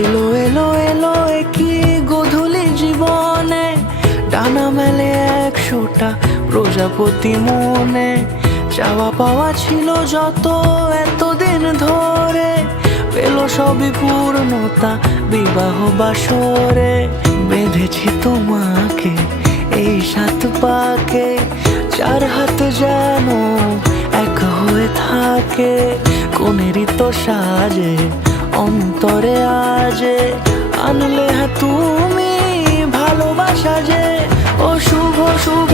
এলো এলো এলো কি গোধূলি জীবনে, ডানা মেলে 100টা প্রজাপতি মনে। চাওয়া পাওয়া ছিল যত এতদিন ধরে, পেল সবই পূর্ণতা বিবাহ বাসরে। বেঁধেছি তোমাকে এই 7 পাকে, 4 হাত যেন এক হয়ে থাকে। কোনেরই তো সাজে অন্তরে আজে, আনলে তুমি ভালোবাসা যে। ও শুভ শুভ